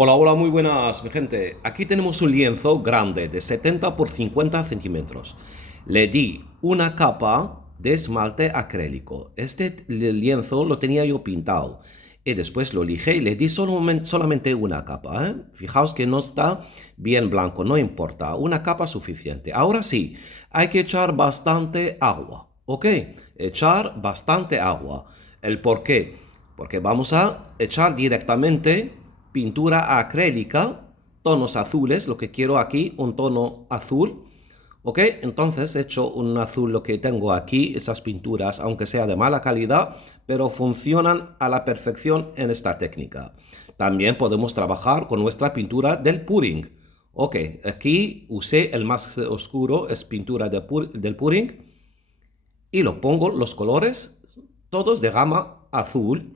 Hola, hola, muy buenas, mi gente. Aquí tenemos un lienzo grande de 70 por 50 centímetros. Le di una capa de esmalte acrílico. Este lienzo lo tenía yo pintado. Y después lo lijé y le di solamente una capa. Fijaos que no está bien blanco, no importa. Una capa suficiente. Ahora sí, hay que echar bastante agua. ¿Ok? Echar bastante agua. ¿El por qué? Porque vamos a echar directamente pintura acrílica, tonos azules, lo que quiero aquí, un tono azul. ¿Ok? Entonces he hecho un azul, lo que tengo aquí, esas pinturas, aunque sea de mala calidad, pero funcionan a la perfección en esta técnica. También podemos trabajar con nuestra pintura del pudding. Ok, aquí usé el más oscuro, es pintura del pudding, y lo pongo los colores, todos de gama azul.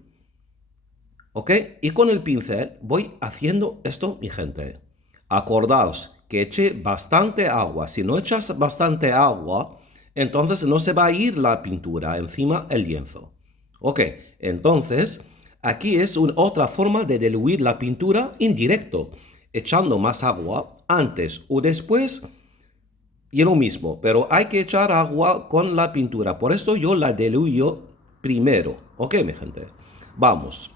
¿Ok? Y con el pincel voy haciendo esto, mi gente. Acordaos que eché bastante agua. Si no echas bastante agua, entonces no se va a ir la pintura encima del lienzo. ¿Ok? Entonces, aquí es otra forma de diluir la pintura indirecto. Echando más agua antes o después y lo mismo. Pero hay que echar agua con la pintura. Por esto yo la diluyo primero. ¿Ok, mi gente? Vamos.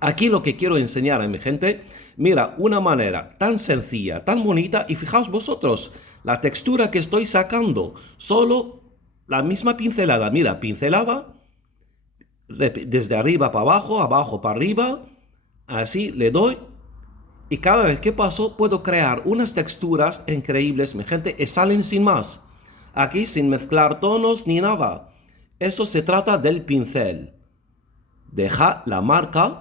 Aquí lo que quiero enseñar a mi gente, mira, una manera tan sencilla, tan bonita, y fijaos vosotros, la textura que estoy sacando, solo la misma pincelada, mira, pincelada, desde arriba para abajo, abajo para arriba, así le doy, y cada vez que paso puedo crear unas texturas increíbles, mi gente, y salen sin más. Aquí sin mezclar tonos ni nada. Eso se trata del pincel. Deja la marca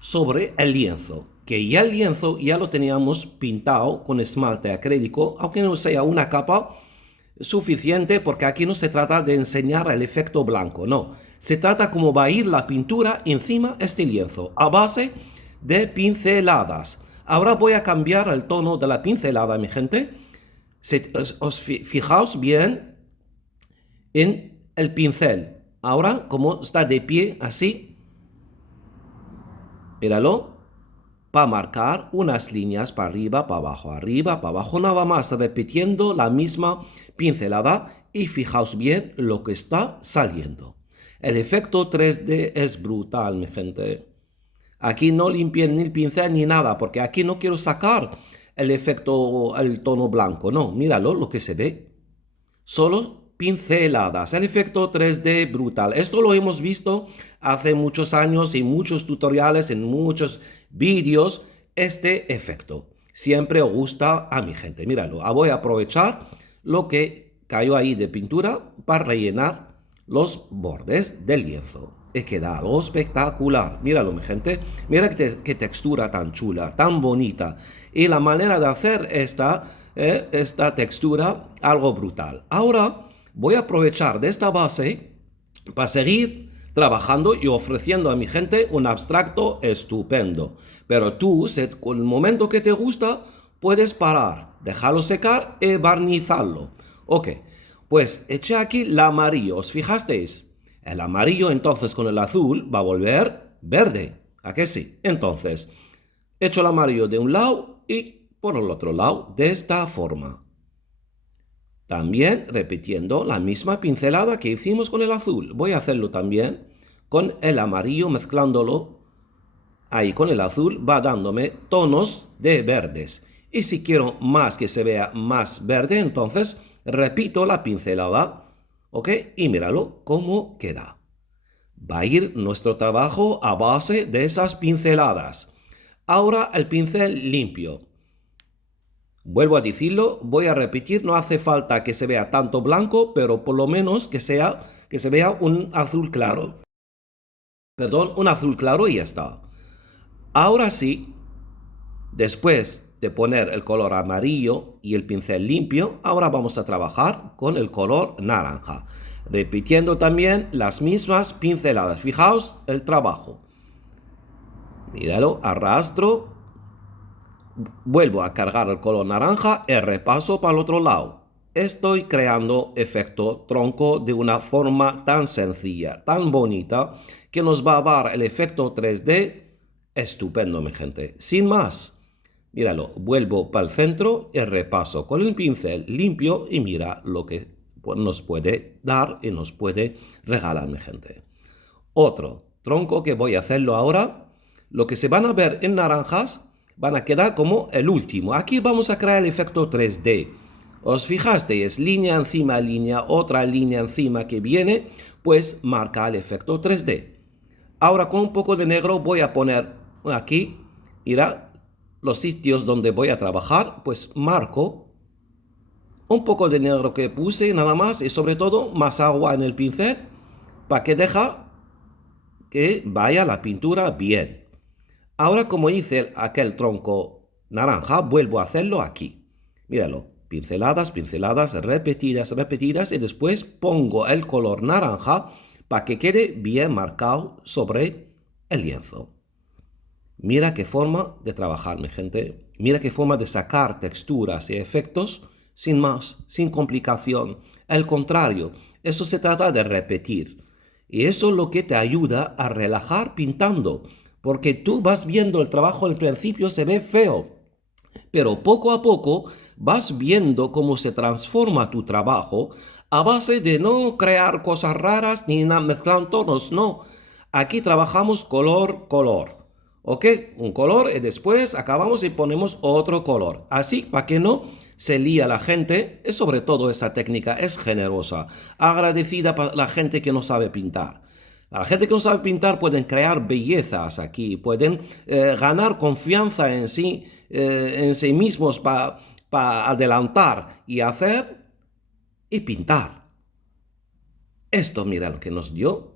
sobre el lienzo, que ya el lienzo ya lo teníamos pintado con esmalte acrílico, aunque no sea una capa suficiente, porque aquí no se trata de enseñar el efecto blanco, no. Se trata como va a ir la pintura encima de este lienzo, a base de pinceladas. Ahora voy a cambiar el tono de la pincelada, mi gente. Fijaos bien en el pincel. Ahora, como está de pie, así, míralo, para marcar unas líneas para arriba, para abajo, nada más, repitiendo la misma pincelada y fijaos bien lo que está saliendo. El efecto 3D es brutal, mi gente. Aquí no limpien ni el pincel ni nada, porque aquí no quiero sacar el efecto, el tono blanco, no, míralo lo que se ve. Solo pinceladas. El efecto 3D brutal. Esto lo hemos visto hace muchos años en muchos tutoriales, en muchos vídeos. Este efecto siempre gusta a mi gente. Míralo. Voy a aprovechar lo que cayó ahí de pintura para rellenar los bordes del lienzo. Y queda algo espectacular. Míralo, mi gente. Mira qué textura tan chula, tan bonita. Y la manera de hacer esta textura, algo brutal. Ahora voy a aprovechar de esta base para seguir trabajando y ofreciendo a mi gente un abstracto estupendo. Pero tú, con el momento que te gusta, puedes parar, dejarlo secar y barnizarlo. Ok, pues eché aquí el amarillo, ¿os fijasteis? El amarillo entonces con el azul va a volver verde, ¿a que sí? Entonces, echo el amarillo de un lado y por el otro lado de esta forma. También repitiendo la misma pincelada que hicimos con el azul. Voy a hacerlo también con el amarillo, mezclándolo. Ahí con el azul va dándome tonos de verdes. Y si quiero más que se vea más verde, entonces repito la pincelada. ¿Ok? Y míralo cómo queda. Va a ir nuestro trabajo a base de esas pinceladas. Ahora el pincel limpio. Vuelvo a decirlo, voy a repetir, no hace falta que se vea tanto blanco, pero por lo menos que se vea un azul claro. Perdón, un azul claro y ya está. Ahora sí, después de poner el color amarillo y el pincel limpio, ahora vamos a trabajar con el color naranja. Repitiendo también las mismas pinceladas. Fijaos el trabajo. Míralo, arrastro. Vuelvo a cargar el color naranja y repaso para el otro lado. Estoy creando efecto tronco de una forma tan sencilla, tan bonita, que nos va a dar el efecto 3D estupendo, mi gente. Sin más, Míralo, vuelvo para el centro y repaso con el pincel limpio y mira lo que nos puede dar y nos puede regalar, mi gente. Otro tronco que voy a hacerlo ahora, lo que se van a ver en naranjas van a quedar como el último. Aquí vamos a crear el efecto 3D. ¿Os fijasteis? Línea encima línea, otra línea encima que viene, pues marca el efecto 3D. Ahora con un poco de negro voy a poner aquí, mira, los sitios donde voy a trabajar, pues marco un poco de negro que puse nada más y sobre todo más agua en el pincel para que deja que vaya la pintura bien. Ahora como hice aquel tronco naranja, vuelvo a hacerlo aquí. Míralo, pinceladas, pinceladas, repetidas, repetidas y después pongo el color naranja para que quede bien marcado sobre el lienzo. Mira qué forma de trabajar, mi gente. Mira qué forma de sacar texturas y efectos sin más, sin complicación. Al contrario, eso se trata de repetir. Y eso es lo que te ayuda a relajar pintando. Porque tú vas viendo el trabajo al principio se ve feo. Pero poco a poco vas viendo cómo se transforma tu trabajo a base de no crear cosas raras ni mezclar tonos, no. Aquí trabajamos color, color. ¿Ok? Un color y después acabamos y ponemos otro color. Así, para que no se lía la gente, y sobre todo esa técnica es generosa, agradecida para la gente que no sabe pintar. La gente que no sabe pintar pueden crear bellezas aquí, pueden ganar confianza en sí mismos para adelantar y hacer y pintar. Esto, mira lo que nos dio,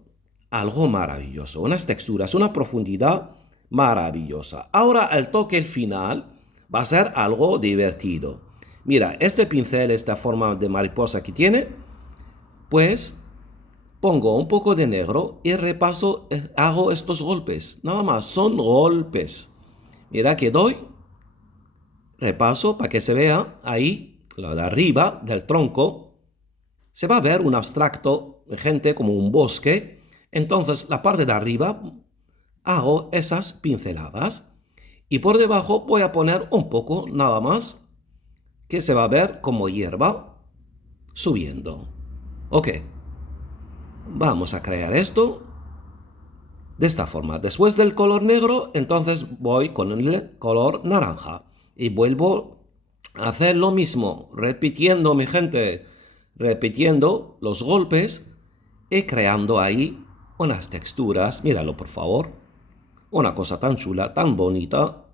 algo maravilloso, unas texturas, una profundidad maravillosa. Ahora el toque final va a ser algo divertido. Mira, este pincel, esta forma de mariposa que tiene, pues pongo un poco de negro y repaso, hago estos golpes. Nada más, son golpes. Mira que doy, repaso para que se vea ahí, lo de arriba del tronco. Se va a ver un abstracto, gente, como un bosque. Entonces, la parte de arriba hago esas pinceladas. Y por debajo voy a poner un poco, nada más, que se va a ver como hierba subiendo. Ok. Vamos a crear esto de esta forma. Después del color negro, entonces voy con el color naranja. Y vuelvo a hacer lo mismo, repitiendo, mi gente, repitiendo los golpes y creando ahí unas texturas. Míralo, por favor. Una cosa tan chula, tan bonita,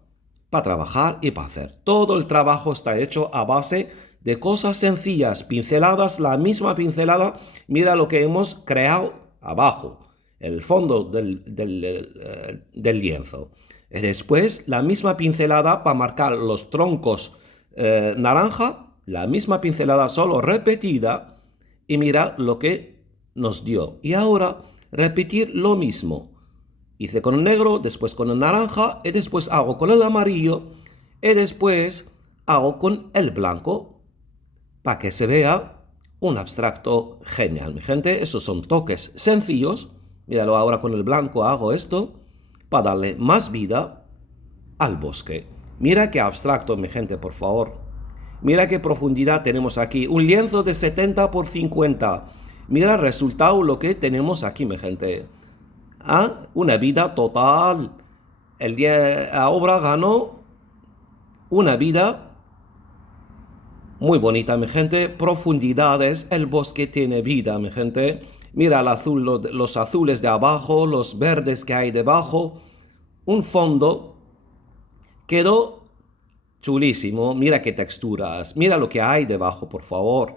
para trabajar y para hacer. Todo el trabajo está hecho a base de cosas sencillas, pinceladas, la misma pincelada. Mira lo que hemos creado abajo, el fondo del lienzo. Y después la misma pincelada para marcar los troncos naranja, la misma pincelada solo repetida. Y mira lo que nos dio. Y ahora repetir lo mismo. Hice con el negro, después con el naranja, y después hago con el amarillo, y después hago con el blanco, para que se vea un abstracto genial, mi gente. Esos son toques sencillos. Míralo, ahora con el blanco hago esto, para darle más vida al bosque. Mira qué abstracto, mi gente, por favor. Mira qué profundidad tenemos aquí. Un lienzo de 70 por 50. Mira el resultado, lo que tenemos aquí, mi gente. ¿Ah? Una vida total. La obra ganó una vida muy bonita, mi gente. Profundidades. El bosque tiene vida, mi gente. Mira el azul, los azules de abajo, los verdes que hay debajo. Un fondo. Quedó chulísimo. Mira qué texturas. Mira lo que hay debajo, por favor.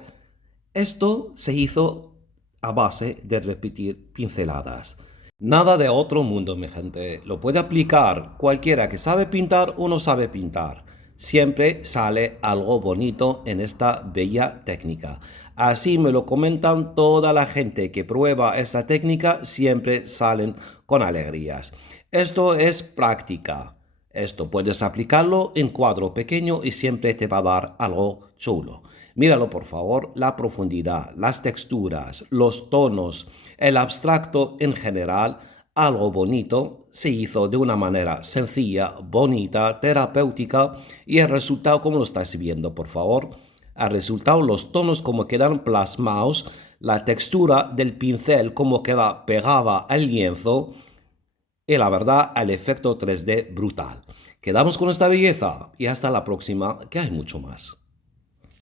Esto se hizo a base de repetir pinceladas. Nada de otro mundo, mi gente. Lo puede aplicar cualquiera que sabe pintar o no sabe pintar. Siempre sale algo bonito en esta bella técnica. Así me lo comentan toda la gente que prueba esta técnica, siempre salen con alegrías. Esto es práctica. Esto puedes aplicarlo en cuadro pequeño y siempre te va a dar algo chulo. Míralo, por favor, la profundidad, las texturas, los tonos, el abstracto en general, algo bonito se hizo de una manera sencilla, bonita, terapéutica y el resultado como lo estáis viendo, por favor. El resultado, los tonos como quedan plasmados, la textura del pincel como queda pegada al lienzo y la verdad el efecto 3D brutal. Quedamos con esta belleza y hasta la próxima, que hay mucho más.